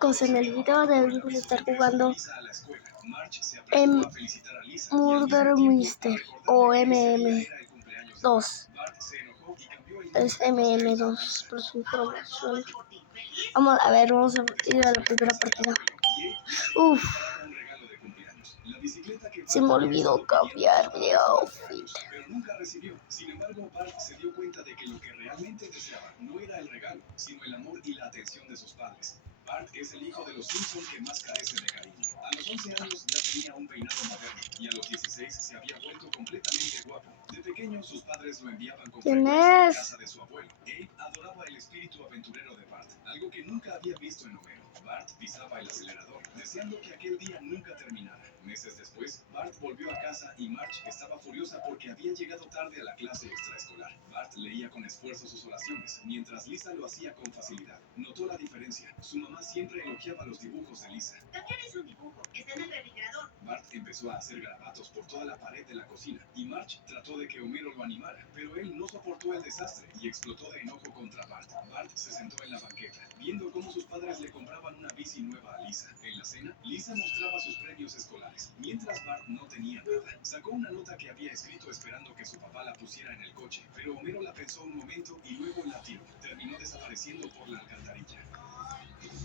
chicos, en el video de hoy vamos a estar jugando en Murder Mystery o MM2. Es MM2 por su información. Vamos a ver, vamos a ir a la primera partida. Uf, se me olvidó cambiar de outfit. Pero nunca recibió. Sin embargo, Bart se dio cuenta de que lo que realmente deseaba no era el regalo, sino el amor y la atención de sus padres. Bart es el hijo de los Simpson que más carece de cariño. A los 11 años ya tenía un peinado moderno y a los 16 se había vuelto completamente guapo. De pequeño sus padres lo enviaban con frecuencia a casa de su abuelo. Abe adoraba el espíritu aventurero de Bart, algo que nunca había visto en Homero. Bart pisaba el acelerador, deseando que aquel día nunca terminara. Meses después, Bart volvió a casa y Marge estaba furiosa porque había llegado tarde a la clase extraescolar. Bart leía con esfuerzo sus oraciones, mientras Lisa lo hacía con facilidad. Notó la diferencia. Su mamá siempre elogiaba los dibujos de Lisa. También es un dibujo, está en el refrigerador. Bart empezó a hacer garabatos por toda la pared de la cocina y Marge trató de que Homero lo animara, pero él no soportó el desastre y explotó de enojo contra Bart. Bart se sentó en la banqueta, viendo cómo sus padres le compraban una bici nueva a Lisa. En la cena, Lisa mostraba sus premios escolares, mientras Bart no tenía nada. Sacó una nota que había escrito esperando que su papá la pusiera en el coche, pero Homero la pensó un momento y luego la tiró. Terminó desapareciendo por la alcantarilla.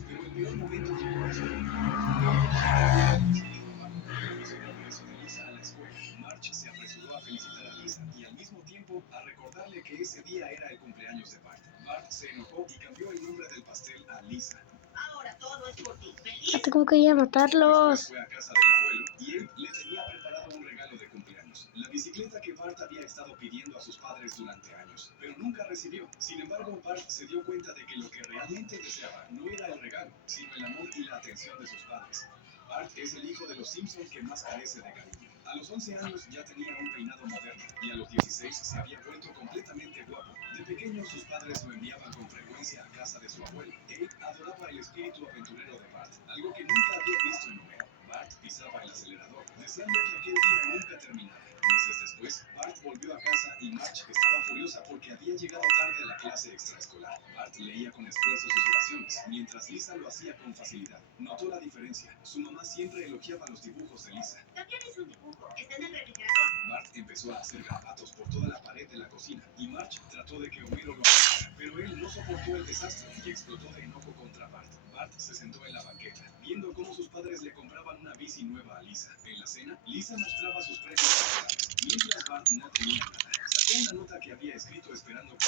Pero el peor momento llegó a su regreso de Lisa a la escuela. Marge se apresuró a felicitar a Lisa y al mismo tiempo a recordarle que ese día era el cumpleaños de Bart. Bart se enojó y cambió el nombre del pastel a Lisa. Ahora todo es por ti. ¡Feliz! Tengo que ir a matarlos. Fue a casa del abuelo y él le tenía preparado un regalo de cumpleaños. La bicicleta que Bart había estado pidiendo a sus padres durante años, pero nunca recibió. Sin embargo, Bart se dio cuenta de que lo que realmente deseaba no era el regalo, sino el amor y la atención de sus padres. Bart es el hijo de los Simpson que más carece de cariño. A los 11 años ya tenía un peinado moderno y a los 16 se había vuelto completamente guapo. De pequeño sus padres lo enviaban con frecuencia a casa de su abuelo. Abe adoraba el espíritu aventurero de Bart, algo que nunca había visto en Homero. Bart pisaba el acelerador, deseando que aquel día nunca terminara. Meses después, Bart volvió a casa y Marge estaba furiosa porque había llegado tarde a la clase extraescolar. Bart leía con esfuerzo sus oraciones, mientras Lisa lo hacía con facilidad. Notó la diferencia. Su mamá siempre elogiaba los dibujos de Lisa. También es un dibujo, está en el refrigerador. Bart empezó a hacer garabatos por toda la pared de la cocina y Marge trató de que Homero lo animara, pero él no soportó el desastre y explotó de enojo contra Bart. Bart se sentó en la banqueta, viendo cómo sus padres le compraban una bici nueva a Lisa. En la cena, Lisa mostraba sus premios escolares, mientras Bart no tenía nada. Sacó una nota que había escrito esperando que...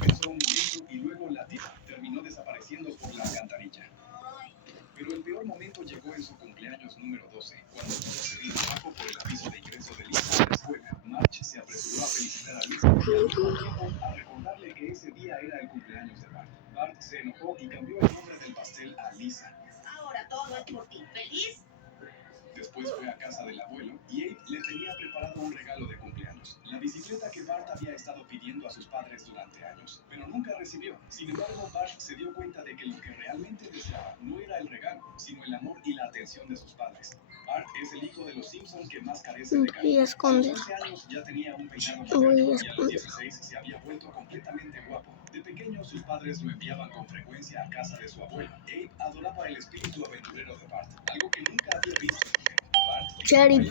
Pensó un momento y luego la tiró. Terminó desapareciendo por la alcantarilla. Pero el peor momento llegó en su cumpleaños número 12, cuando todo se vino abajo por el aviso de ingreso de Lisa a la escuela. Marge se apresuró a felicitar a Lisa y al mismo tiempo a recordarle que ese día era el cumpleaños de Bart. Bart se enojó y cambió el nombre del pastel a Lisa. Ahora todo es por ti. ¿Feliz? Después fue a casa del abuelo y Abe le tenía preparado un regalo de cumpleaños, la bicicleta que Bart había estado pidiendo a sus padres durante años, pero nunca recibió. Sin embargo, Bart se dio cuenta de que lo que realmente deseaba no era el regalo, sino el amor y la atención de sus padres. Bart es el hijo de los Simpson que más carece de cariño. Voy a esconder. A los 11 años ya tenía un peinado moderno y a los 16 se había vuelto completamente guapo. De pequeño sus padres lo enviaban con frecuencia a casa de su abuelo. Abe adoraba el espíritu aventurero de Bart, algo que nunca había visto. Cherry.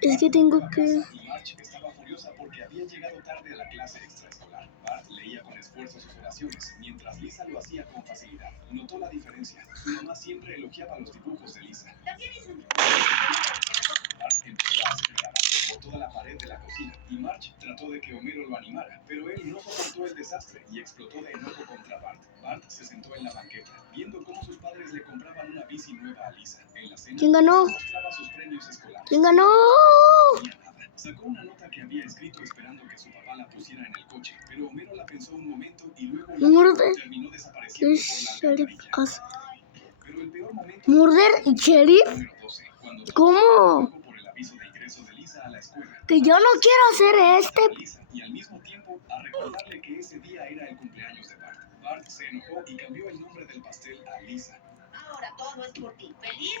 Es que tengo que... Y Marge estaba furiosa porque había llegado tarde a la clase extraescolar. Bart leía con esfuerzo sus oraciones, mientras Lisa lo hacía con facilidad. Notó la diferencia. Su mamá siempre elogiaba los dibujos de Lisa. También es un dibujo, está en el refrigerador. Bart empezó a hacer garabatos por toda la pared de la cocina y Marge trató de que Homero lo animara, pero él no soportó el desastre y explotó de enojo contra Bart. Bart se sentó en la banqueta, viendo cómo sus padres le compraban una bici nueva a Lisa. En la cena, ¿Quién ganó? Lisa mostraba sus premios escolares. ¿Quién ganó? No tenía nada. Sacó una nota que había escrito esperando que su papá la pusiera en el coche, pero Homero la pensó un momento y luego terminó desapareciendo por la alcantarilla. Pero el peor momento... ¿Murder y Sheriff? Número 12, cuando ¿Cómo? por el aviso de ingreso de Lisa a la escuela. Que yo no quiero hacer este. Y al mismo tiempo a recordarle que ese día era el cumpleaños de Bart. Bart se enojó y cambió el nombre del pastel a Lisa. Ahora todo es por ti. ¿Feliz?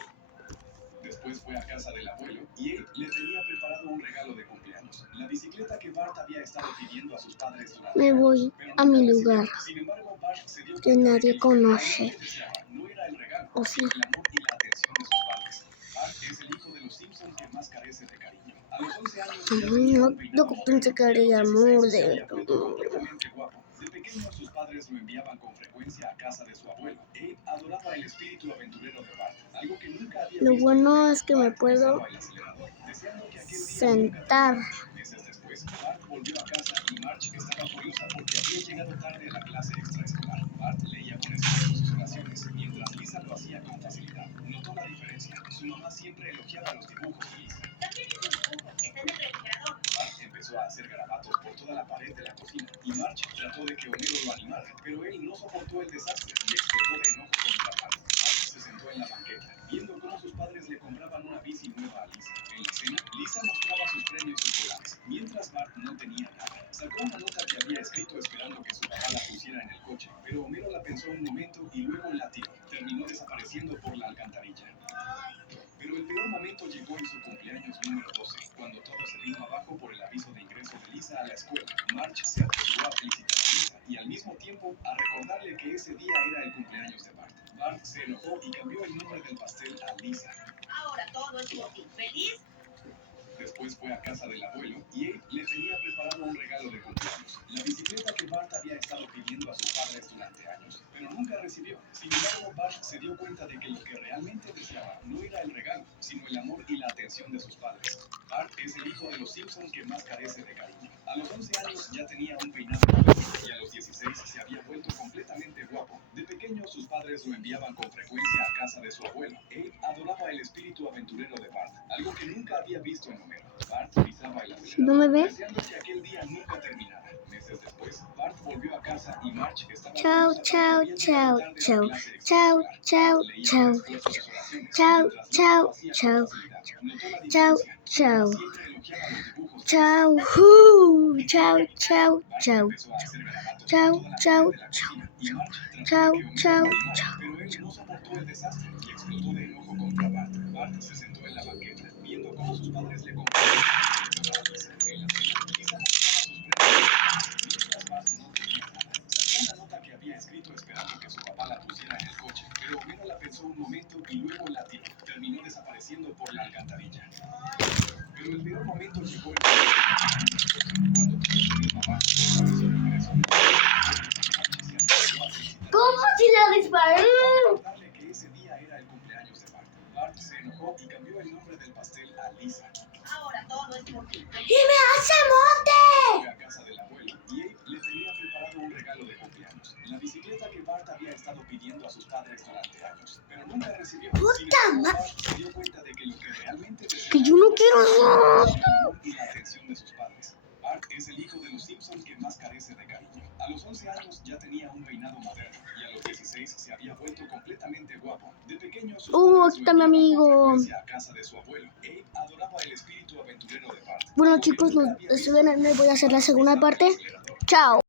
Después fue a casa del abuelo y él le tenía preparado un regalo de cumpleaños. La bicicleta que Bart había estado pidiendo a sus padres durante Me años, voy pero a nunca mi recibió. lugar Sin embargo, Bart se dio que cuenta de que nadie lo que conoce. realmente deseaba no era el regalo, ¿O sí? sino el amor y la atención de sus padres. Bart es el hijo de los Simpsons que más carece de cariño. A los 11 años ya tenía un peinado Yo pensé que era moderno y a amor los 16 se de... había vuelto completamente guapo. De pequeño, sus padres lo enviaban con frecuencia a casa de su abuelo. Él adoraba el espíritu aventurero de Bart, algo que nunca había Lo visto. bueno es que me Bart puedo pisaba el acelerador, deseando que aquel día sentar. nunca terminara. Meses después, Bart volvió a casa y Marge estaba furiosa porque había llegado tarde a la clase extraescolar. Bart leía con esfuerzo sus oraciones, mientras Lisa lo hacía con facilidad. Notó la diferencia. Su mamá siempre elogiaba los dibujos de Lisa. También hizo un dibujo. Está en el refrigerador. Bart empezó a hacer garabatos por toda la pared de la cocina y Marge trató de que Homero lo animara, pero él no soportó el desastre y explotó de enojo contra Bart. Bart se sentó en la banqueta, viendo cómo sus padres le compraban una bici nueva a Lisa. En la cena, Lisa mostraba sus premios escolares, mientras Bart no tenía nada. Sacó una nota que había escrito esperando que su papá la pusiera en el coche, pero Homero la pensó un momento y luego la tiró. Terminó desapareciendo por la alcantarilla. Pero el peor momento llegó en su cumpleaños número 12, cuando todo se vino abajo por el aviso de ingreso de Lisa a la escuela. Marge se apresuró a felicitar a Lisa y al mismo tiempo a recordarle que ese día era el cumpleaños de Bart. Bart se enojó y cambió el nombre del pastel a Lisa. Ahora todo es por ti. ¿Feliz? Después fue a casa del abuelo y él le tenía preparado un regalo de cumpleaños, la bicicleta que Bart había estado pidiendo a sus padres durante años, pero nunca recibió. Sin embargo, Bart se dio cuenta de que lo que realmente deseaba no era el regalo, sino el amor y la atención de sus padres. Bart es el hijo de los Simpsons que más carece de cariño. A los 11 años ya tenía un peinado y a los 16 se había vuelto completamente guapo. De pequeño, sus padres lo enviaban con frecuencia a casa de su abuelo. Él adoraba el espíritu aventurero de Bart, algo que nunca había visto en Homero. Bart pisaba el ¿No me acelerador, ves? deseando que aquel día nunca terminara. Meses después, Bart volvió a casa y Marge estaba Chao, furiosa porque chao, había chao, llegado tarde a la chao. clase Chao, extraescolar. chao, Bart leía chao. con esfuerzo sus oraciones, Chao, mientras Lisa chao, lo hacía con chao. facilidad. Notó la Chao, diferencia. Su chao. mamá siempre elogiaba los dibujos de Chao, Lisa. chao, chao, Bart chao. empezó a hacer garabatos Chao, por toda la chao, pared de la chao. cocina y Marge trató Chao, de que Homero chao, lo animara, chao. pero él no soportó el desastre y explotó de enojo contra Bart. Bart se sentó en la banqueta, viendo cómo sus padres le compraban a Lisa. En la cena, Lisa mostraba sus premios, mientras Bart no tenía nada. Sacó una nota que había escrito esperando que su papá la pusiera en el coche, pero Homero la pensó un momento y luego la tiró. Terminó desapareciendo por la alcantarilla. Pero el peor momento llegó cuando todo se vino abajo por el aviso de ingreso de Marge se apresuró a felicitar a ¿Cómo Lisa si la disparé? para recordarle que ese día era el cumpleaños de Bart. Bart se enojó y cambió el nombre del pastel a Lisa. Ahora todo es por ti. ¡Y me hace mote! Fue a casa del abuelo y él le tenía preparado un regalo de cumpleaños, la bicicleta que Bart había estado pidiendo a sus padres durante años, pero nunca recibió. Sin embargo, Bart se dio cuenta de que lo que realmente deseaba Que yo no quiero era eso. el amor y la atención de sus padres. Bart es el hijo de los Simpsons que más carece de cariño. A los 11 años ya tenía un peinado moderno y a los 16 se había vuelto completamente guapo. De pequeño, sus padres Aquí lo está mi enviaban con amigo. frecuencia a casa de su abuelo. Él adoraba el espíritu aventurero de Bart. Bueno, algo que chicos, nunca nos había visto. ven. Voy a hacer la segunda Bart pisaba el parte. acelerador, Chao.